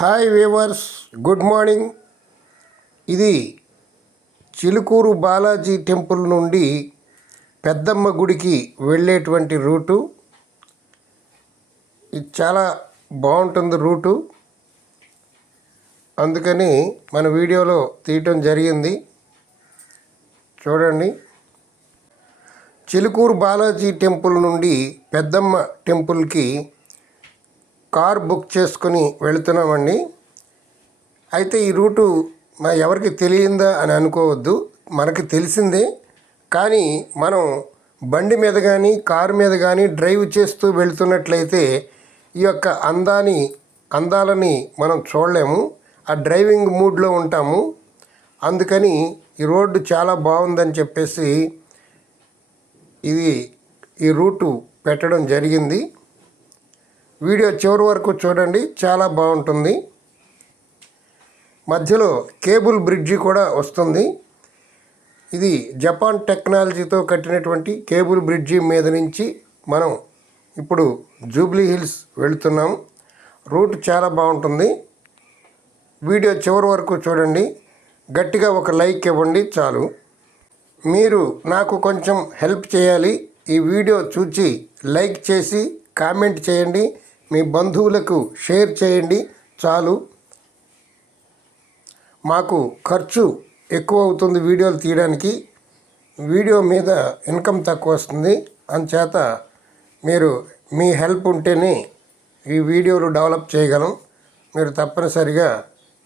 Hi weavers, good morning. ఇది Chilukuru Balaji temple నుండి పెద్దమ్మ గుడికి వెళ్ళేటువంటి రూటు. ఇది చాలా బాగుంటుంది రూటు, అందుకని మన వీడియోలో తీయటం జరిగింది. చూడండి, చిలుకూరు బాలాజీ టెంపుల్ నుండి పెద్దమ్మ టెంపుల్కి కార్ బుక్ చేసుకుని వెళుతున్నామండి. అయితే ఈ రూటు ఎవరికి తెలియందా అని అనుకోవద్దు, మనకి తెలిసిందే. కానీ మనం బండి మీద కానీ కారు మీద కానీ డ్రైవ్ చేస్తూ వెళుతున్నట్లయితే ఈ యొక్క అందాలని మనం చూడలేము, ఆ డ్రైవింగ్ మూడ్లో ఉంటాము. అందుకని ఈ రోడ్డు చాలా బాగుందని చెప్పేసి ఈ రూటు పెట్టడం జరిగింది. వీడియో చివరి వరకు చూడండి, చాలా బాగుంటుంది. మధ్యలో కేబుల్ బ్రిడ్జి కూడా వస్తుంది. ఇది జపాన్ టెక్నాలజీతో కట్టినటువంటి కేబుల్ బ్రిడ్జి మీద నుంచి మనం ఇప్పుడు జూబ్లీ హిల్స్ వెళుతున్నాం. రూట్ చాలా బాగుంటుంది. వీడియో చివరి వరకు చూడండి, గట్టిగా ఒక లైక్ ఇవ్వండి చాలు. మీరు నాకు కొంచెం హెల్ప్ చేయాలి. ఈ వీడియో చూసి లైక్ చేసి కామెంట్ చేయండి, మీ బంధువులకు షేర్ చేయండి చాలు. మాకు ఖర్చు ఎక్కువ అవుతుంది వీడియోలు తీయడానికి, వీడియో మీద ఇన్కమ్ తక్కువ వస్తుంది. అందుచేత మీరు మీ హెల్ప్ ఉంటేనే ఈ వీడియోలు డెవలప్ చేయగలం. మీరు తప్పనిసరిగా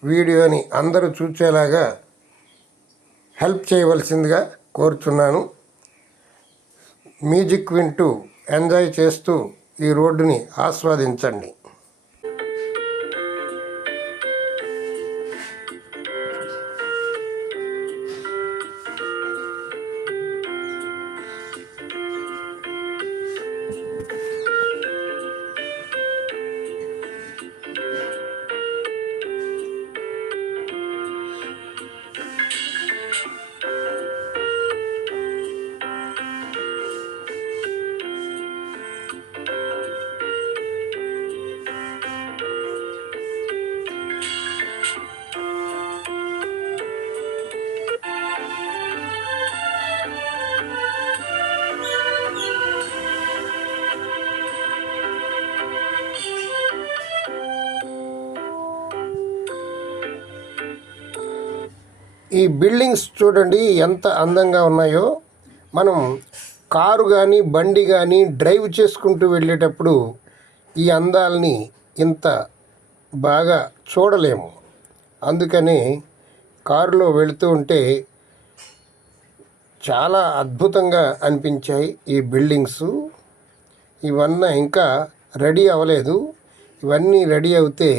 వీడియోని అందరూ చూసేలాగా హెల్ప్ చేయవలసిందిగా కోరుచున్నాను. మ్యూజిక్ వింటూ ఎంజాయ్ చేస్తూ ఈ రోడ్డుని ఆస్వాదించండి. ఈ బిల్డింగ్స్ చూడండి ఎంత అందంగా ఉన్నాయో. మనం కారు కానీ బండి కానీ డ్రైవ్ చేసుకుంటూ వెళ్ళేటప్పుడు ఈ అందాలని ఇంత బాగా చూడలేము. అందుకని కారులో వెళుతూ ఉంటే చాలా అద్భుతంగా అనిపించాయి ఈ బిల్డింగ్స్. ఇవన్నీ ఇంకా రెడీ అవ్వలేదు. ఇవన్నీ రెడీ అవుతే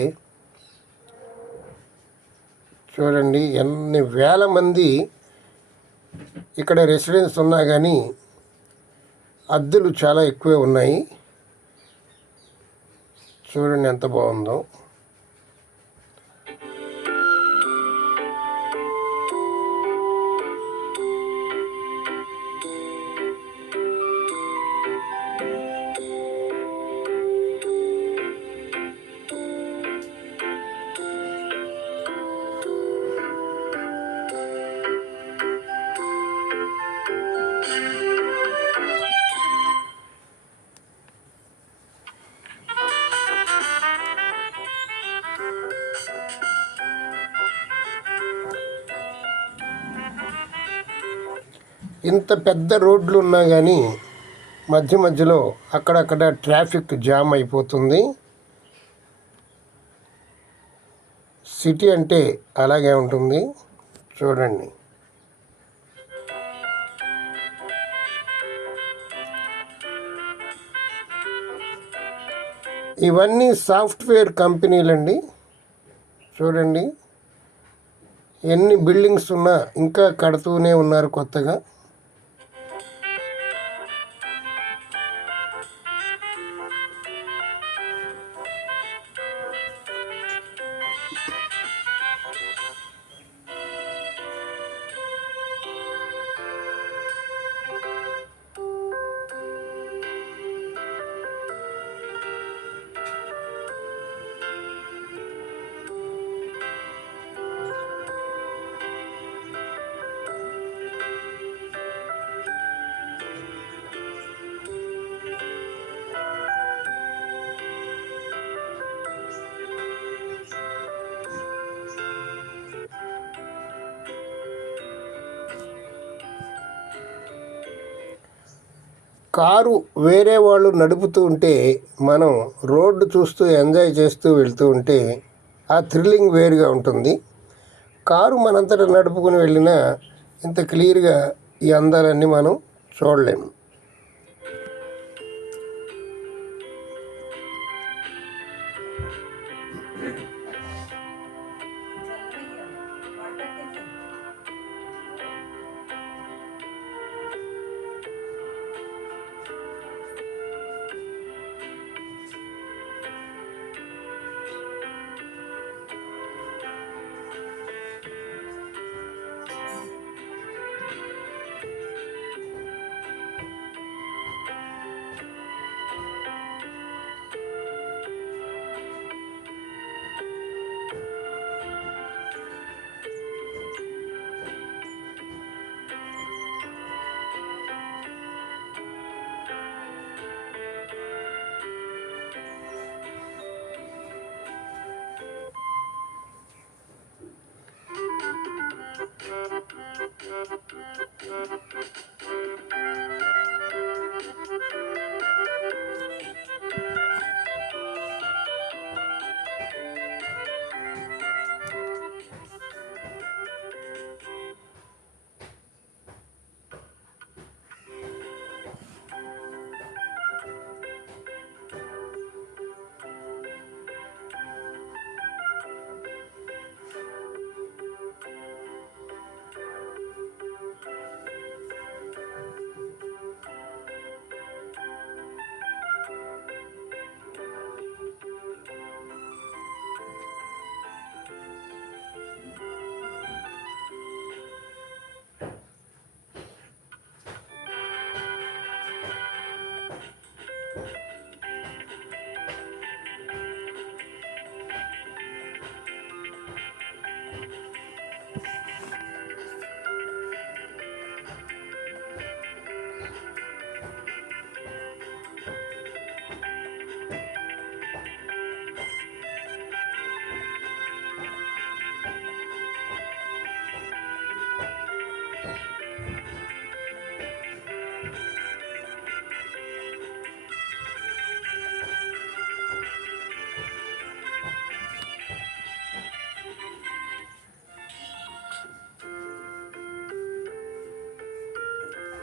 చూడండి ఎన్ని వేల మంది ఇక్కడ రెసిడెన్స్ ఉన్నా కానీ అద్దెలు చాలా ఎక్కువే ఉన్నాయి. చూడండి ఎంత బాగుందో. ఇంత పెద్ద రోడ్లు ఉన్నా కానీ మధ్యలో అక్కడక్కడ ట్రాఫిక్ జామ్ అయిపోతుంది. సిటీ అంటే అలాగే ఉంటుంది. చూడండి, ఇవన్నీ సాఫ్ట్వేర్ కంపెనీలండి. చూడండి ఎన్ని బిల్డింగ్స్ ఉన్నా ఇంకా కడుతూనే ఉన్నారు కొత్తగా. కారు వేరే వాళ్ళు నడుపుతూ ఉంటే మనం రోడ్డు చూస్తూ ఎంజాయ్ చేస్తూ వెళ్తూ ఉంటే ఆ థ్రిల్లింగ్ వేరుగా ఉంటుంది. కారు మనంతటా నడుపుకుని వెళ్ళినా ఇంత క్లియర్గా ఈ అందాలన్నీ మనం చూడలేము.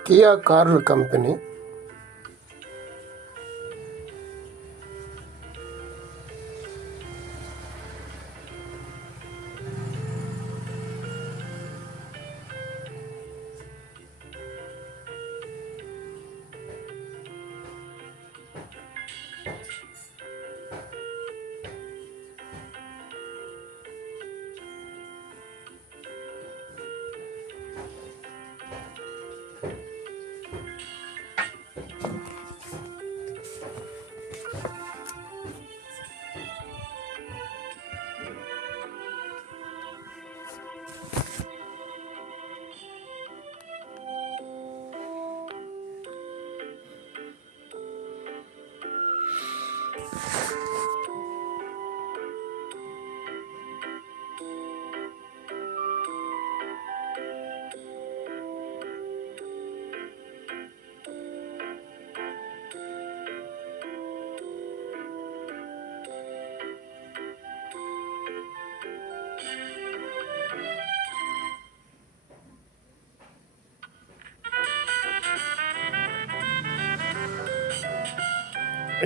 కియా కార్ల కంపెనీ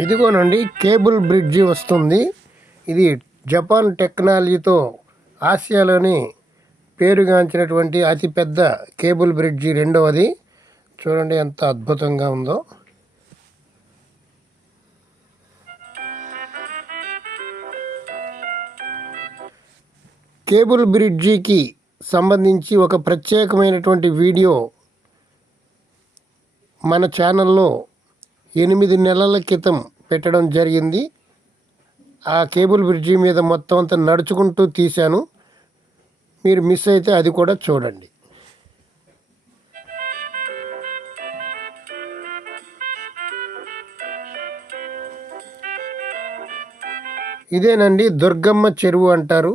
ఇదిగోనండి కేబుల్ బ్రిడ్జి వస్తుంది. ఇది జపాన్ టెక్నాలజీతో ఆసియాలోని పేరుగాంచినటువంటి అతిపెద్ద కేబుల్ బ్రిడ్జి రెండవది. చూడండి ఎంత అద్భుతంగా ఉందో. కేబుల్ బ్రిడ్జికి సంబంధించి ఒక ప్రత్యేకమైనటువంటి వీడియో మన ఛానల్లో 8 నెలల క్రితం పెట్టడం జరిగింది. ఆ కేబుల్ బ్రిడ్జి మీద మొత్తం అంతా నడుచుకుంటూ తీశాను. మీరు మిస్ అయితే అది కూడా చూడండి. ఇదేనండి దుర్గమ్మ చెరువు అంటారు.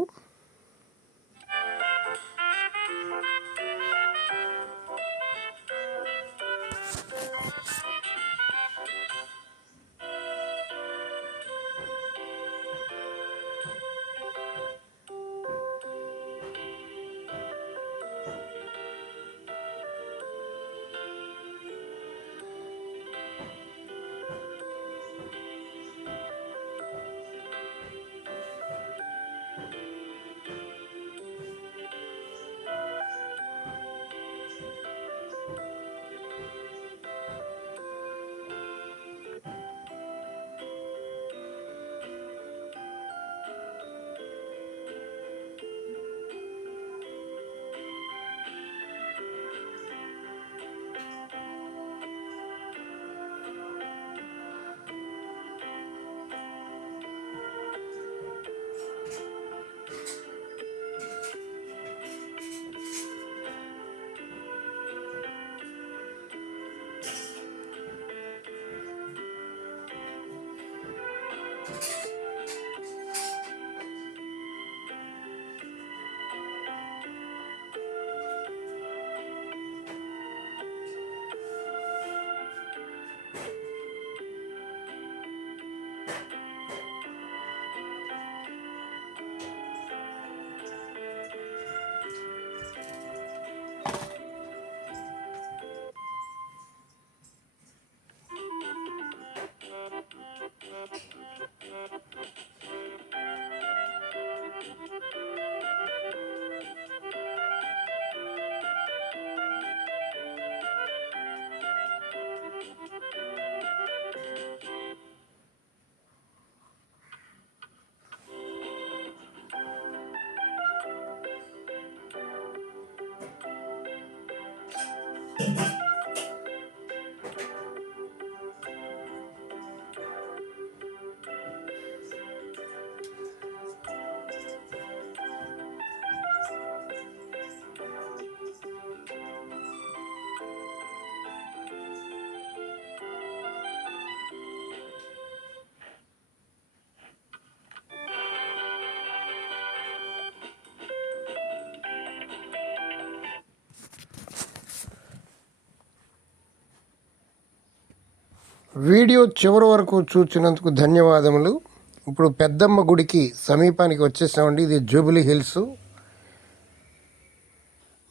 వీడియో చివరి వరకు చూసినందుకు ధన్యవాదములు. ఇప్పుడు పెద్దమ్మ గుడికి సమీపానికి వచ్చేసామండి. ఇది జూబ్లీ హిల్స్.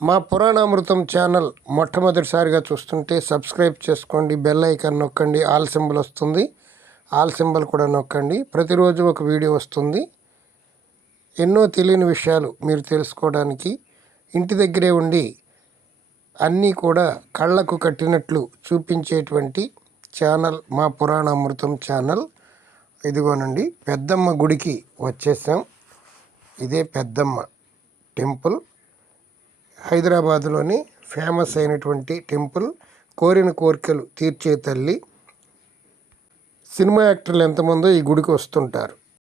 మా పురాణామృతం ఛానల్ మొట్టమొదటిసారిగా చూస్తుంటే సబ్స్క్రైబ్ చేసుకోండి, బెల్ ఐకాన్ నొక్కండి, ఆల్ సింబల్ వస్తుంది, ఆల్ సింబల్ కూడా నొక్కండి. ప్రతిరోజు ఒక వీడియో వస్తుంది. ఎన్నో తెలియని విషయాలు మీరు తెలుసుకోవడానికి ఇంటి దగ్గరే ఉండి అన్నీ కూడా కళ్ళకు కట్టినట్లు చూపించేటువంటి ఛానల్ మా పురాణామృతం ఛానల్. ఇదిగోనండి పెద్దమ్మ గుడికి వచ్చేసాం. ఇదే పెద్దమ్మ టెంపుల్, హైదరాబాదులోని ఫేమస్ అయినటువంటి టెంపుల్. కోరిన కోరికలు తీర్చే తల్లి. సినిమా యాక్టర్లు ఎంతమందో ఈ గుడికి వస్తుంటారు.